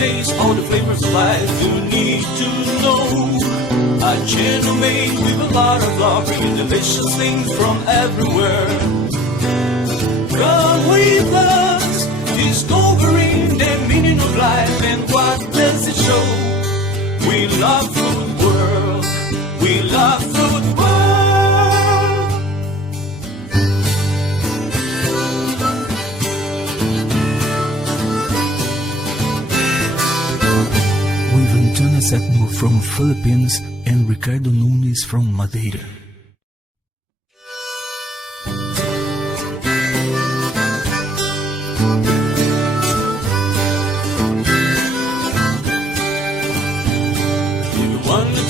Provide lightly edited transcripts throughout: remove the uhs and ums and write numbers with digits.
taste all the flavors of life you need to know. A channel made with a lot of love, bringing delicious things from everywhere. Come with us, discovering the meaning of life and what does it show. We love food world, we love food world. With Antonia Septimo from Philippines and Ricardo Nunes from Madeira.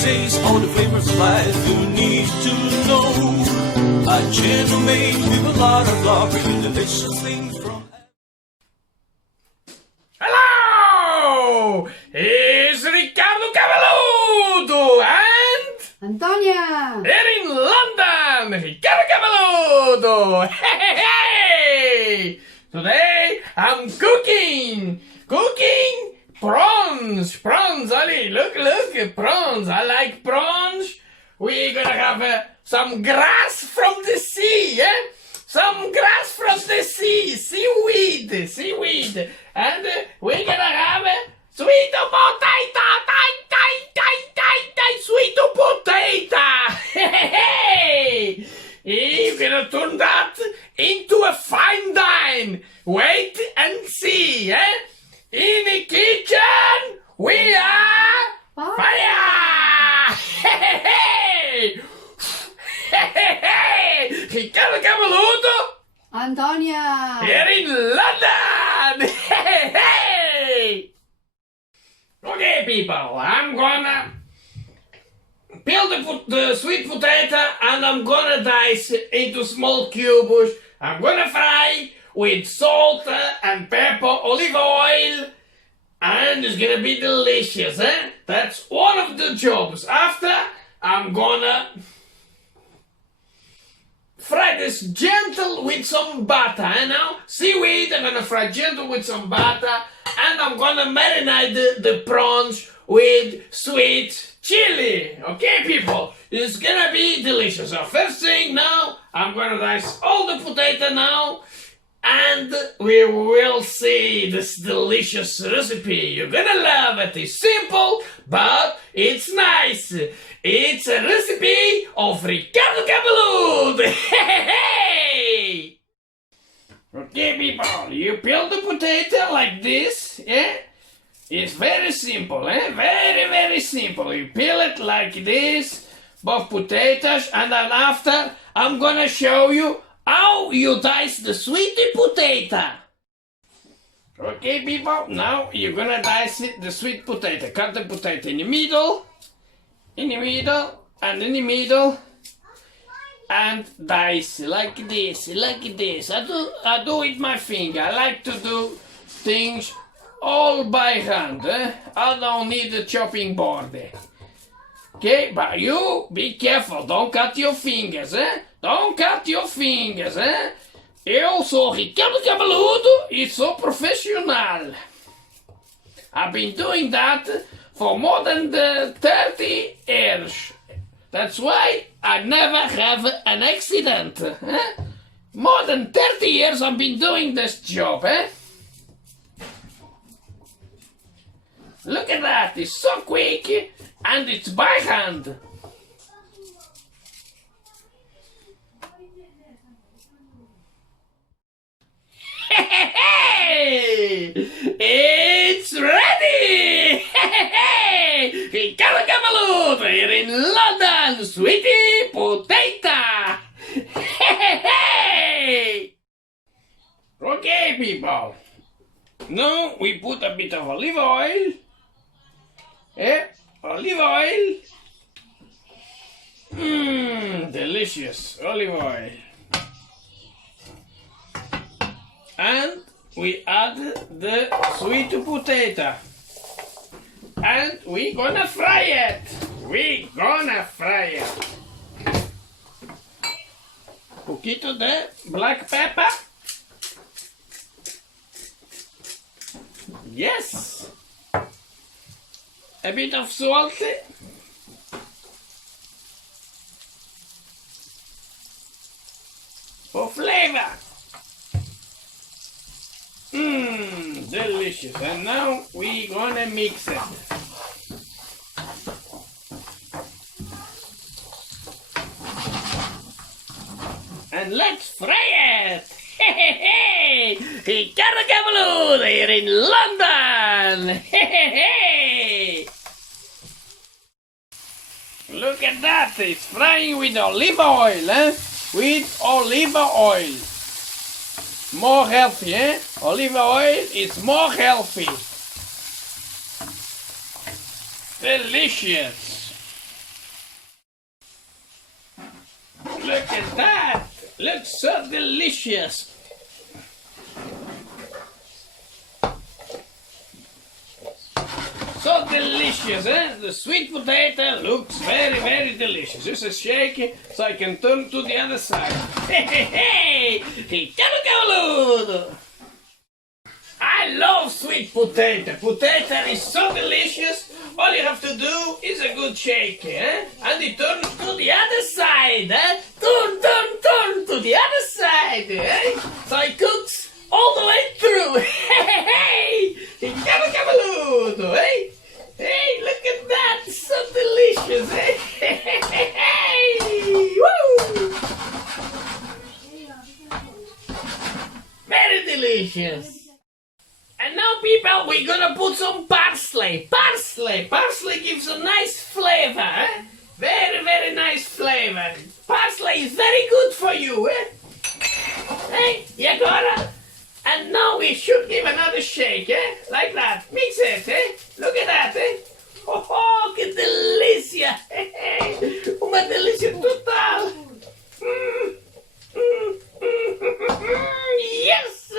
Taste all the flavors of life you need to know. A channel made with a lot of love, bringing delicious things from. Hello! It's Ricardo Cavalluto and Antonia! here in London, Ricardo Cavalluto! Hey! Today I'm cooking prawns, Ali, look, prawns, I like prawns. We're gonna have some grass from the sea, some grass from the sea, seaweed, and we're gonna have sweet potato, sweet potato, hey, we're gonna turn that into a fine dine, wait and see, In the kitchen, we are fire! Hey! Ricardo Cavalluto! Antonia! Here in London! Hey! Okay, people, I'm gonna peel the sweet potato and I'm gonna dice into small cubes. I'm gonna fry with salt and pepper, olive oil, and it's gonna be delicious, That's one of the jobs. After, I'm gonna fry this gentle with some butter, seaweed, I'm gonna fry gentle with some butter, and I'm gonna marinate the prawns with sweet chili. Okay, people, it's gonna be delicious. So first thing now, I'm gonna dice all the potato now, and we will see this delicious recipe. You're gonna love it. It's simple, but it's nice. It's a recipe of Ricardo Cavalluto. Hey! Okay, people, you peel the potato like this, It's very simple, Very, very simple. You peel it like this, both potatoes, and then after, I'm gonna show you how you dice the sweet potato. Okay, people, now you're gonna dice the sweet potato. Cut the potato in the middle, and in the middle, and dice like this. I do with my finger. I like to do things all by hand. I don't need a chopping board. Okay, but you be careful. Don't cut your fingers. Don't cut your fingers, Eu sou Ricardo Cavalluto e sou professional. I've been doing that for more than 30 years. That's why I never have an accident. More than 30 years I've been doing this job, Look at that, it's so quick and it's by hand. Hey! It's ready! Hey! Ricardo Cavalluto here in London, sweetie potato! Hey! Okay, people. Now we put a bit of olive oil. Olive oil. Delicious olive oil. And we add the sweet potato. And we're gonna fry it. Poquito de black pepper. Yes. a bit of salt. For flavor. Delicious. And now we're gonna mix it. And let's fry it! Hey, hey, hey! Ricardo Nunes here in London! Hey, hey, hey! Look at that! It's frying with olive oil, eh? With olive oil. More healthy, eh? Olive oil is more healthy. Delicious! Look at that! Looks so delicious. So delicious, eh? The sweet potato looks very, very delicious. Just a shake so I can turn to the other side. Hey, hey, hey! I love sweet potato. Potato is so delicious. All you have to do is a good shake, eh? And it turns to the other side, eh? Turn to the other side, eh? So it cooks all the way through. Hey, hey, hey! Hey, hey, look at that! So delicious, eh? Hey, hey, hey! Woo! Very delicious. And now, people, we're gonna put some parsley. Parsley gives a nice flavor, eh? Very, very nice flavor. Parsley is very good for you, eh? Hey, you gotta. And now we should give another shake, eh? Like that. Mix it, eh? Look at that, eh? Oh, que delícia! Uma delícia total! Yes!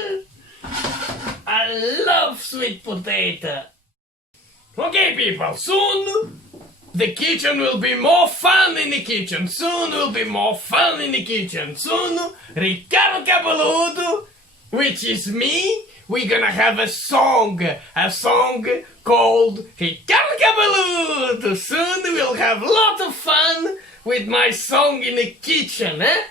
I love sweet potato. Okay, people, soon the kitchen will be more fun in the kitchen. Soon will be more fun in the kitchen. Soon, Ricardo Cabeludo, which is me, we're gonna have a song called Ricardo Cabeludo. Soon we'll have a lot of fun with my song in the kitchen, eh?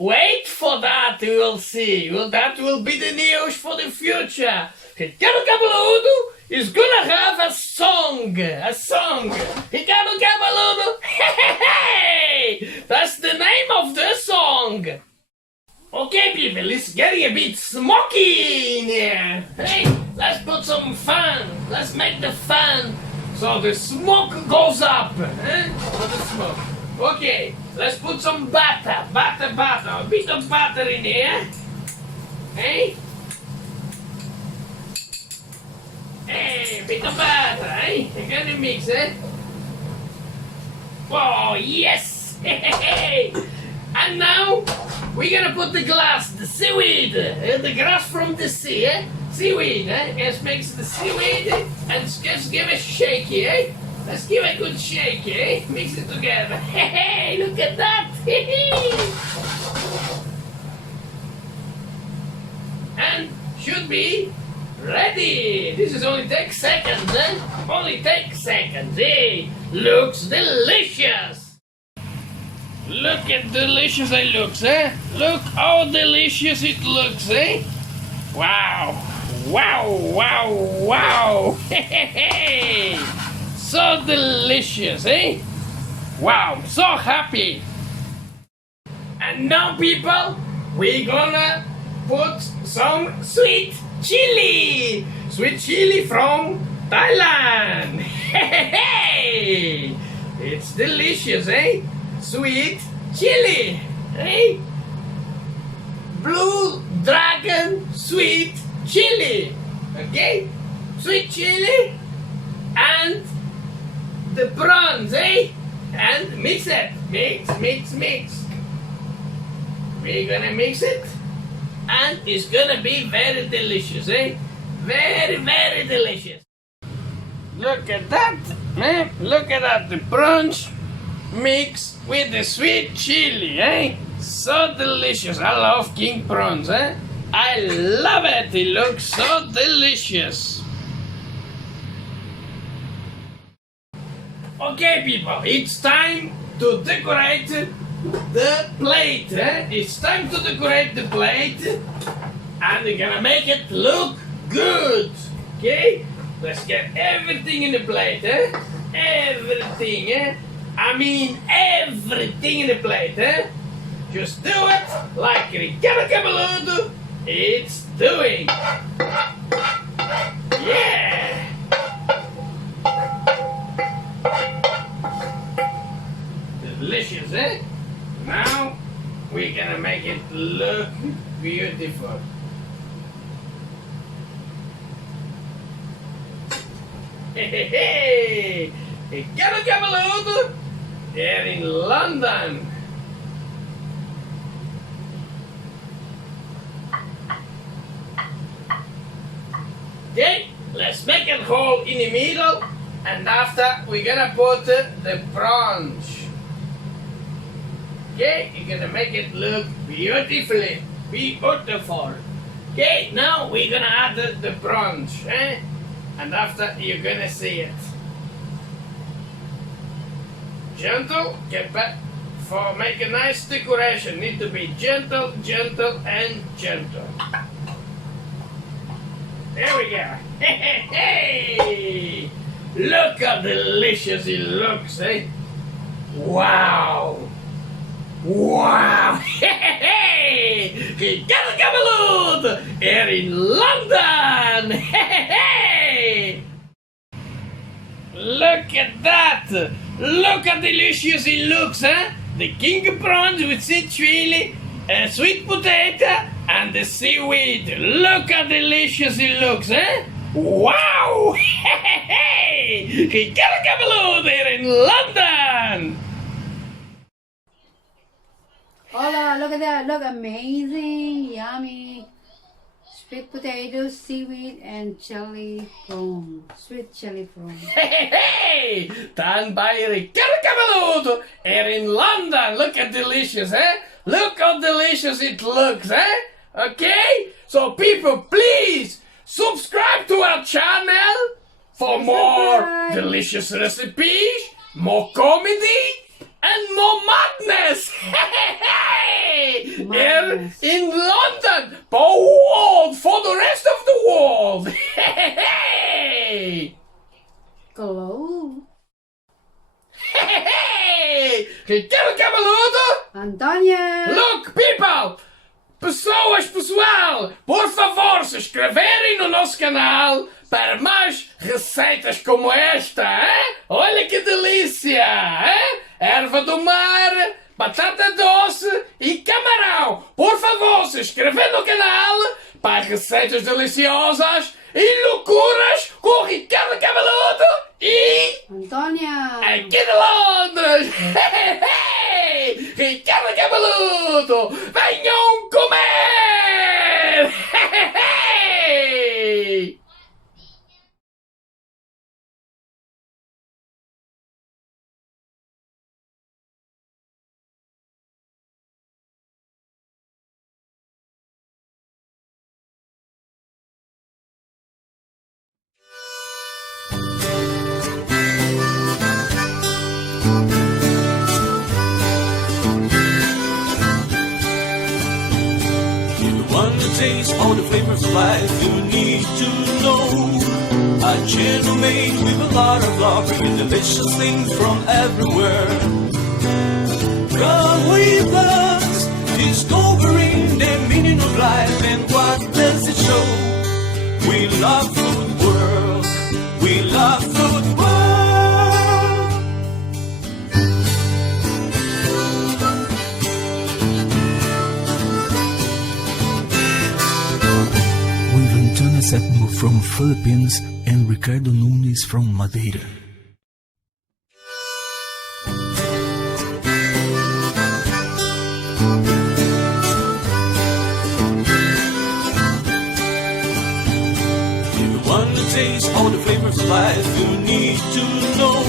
Wait for that, you will see. That will be the news for the future. Ricardo Cabeludo is gonna have a song. Ricardo Cabeludo, hey! That's the name of the song. Okay, people, it's getting a bit smoky in here. Hey, let's put some fan. Let's make the fan so the smoke goes up. Eh? For the smoke. Okay, let's put some butter. A bit of butter in here. Hey? Hey, a bit of butter, eh? You gotta mix, eh? Oh, yes! And now, we're gonna put the glass, the seaweed, the grass from the sea, eh? Seaweed, eh? Just mix the seaweed and just give a shake, eh? Let's give a good shake, eh? Mix it together. Hey, look at that! And should be ready. This is only take seconds, eh? Only take seconds, eh? Looks delicious. Look at delicious it looks, eh? Look how delicious it looks, eh? Wow! Hey! So delicious, eh? Wow, so happy. And now, people, we're gonna put some sweet chili. Sweet chili from Thailand. Hey! It's delicious, eh? Sweet chili, eh? Blue Dragon sweet chili. Okay? Sweet chili and the prawns, eh? And mix it. Mix. We're gonna mix it. And it's gonna be very delicious, eh? Very, very delicious. Look at that, eh? Look at that. The prawns mixed with the sweet chili, eh? So delicious. I love king prawns, eh? I love it. It looks so delicious. Okay, people, it's time to decorate the plate. It's time to decorate the plate, and we're gonna make it look good. Okay, let's get everything in the plate. Everything. I mean everything in the plate. Just do it like Ricardo Cabeludo it's doing. Yeah. Delicious, eh? Now we're gonna make it look beautiful. Hey, Ricardo Cabeludo here in London. Okay, let's make a hole in the middle, and after we're gonna put the prawns. Okay, you're gonna make it look beautifully, beautiful. Okay, now we're gonna add the prawns, and after you're gonna see it. Gentle, for make a nice decoration, need to be gentle, gentle, and gentle. There we go. Hey! Look how delicious it looks, eh? Wow! Wow! Hey! Ricardo Cabeludo here in London! Hey! Look at that! Look how delicious it looks, huh? The king prawns with chili, sweet potato, and the seaweed. Look how delicious it looks, eh? Wow! Hey! Ricardo Cabeludo here in London! Hola, look at that. Look amazing. Yummy. Sweet potatoes, seaweed, and chili prawn. Sweet chili prawn. Hey! Done by Ricardo Cabeludo here in London. Look how delicious, eh? Look how delicious it looks, eh? Okay? So people, please subscribe to our channel for more delicious recipes, more comedy, and more madness. Hey! Here in London, for the rest of the world. Hey! Hello. Hey! Ricardo Cabeludo! Antonia. Look, people! Pessoal, por favor, se inscreverem no nosso canal para mais receitas como esta, hein? Olha que delícia, hein? Erva do mar, batata doce e camarão. Por favor, se inscrever no canal para receitas deliciosas e loucuras com Ricardo Cabeludo e Antonia. aqui de Londres. Ricardo Cabeludo, venham comer! Taste all the flavors of life you need to know. A channel made with a lot of love, bringing delicious things from everywhere. Come with us, discovering the meaning of life and what does it show. We love food world, we love food world. Antonia Septimo from Philippines and Ricardo Nunes from Madeira. If you want to taste all the flavors of life, you need to know.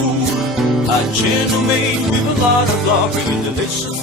A channel made with a lot of love, bringing delicious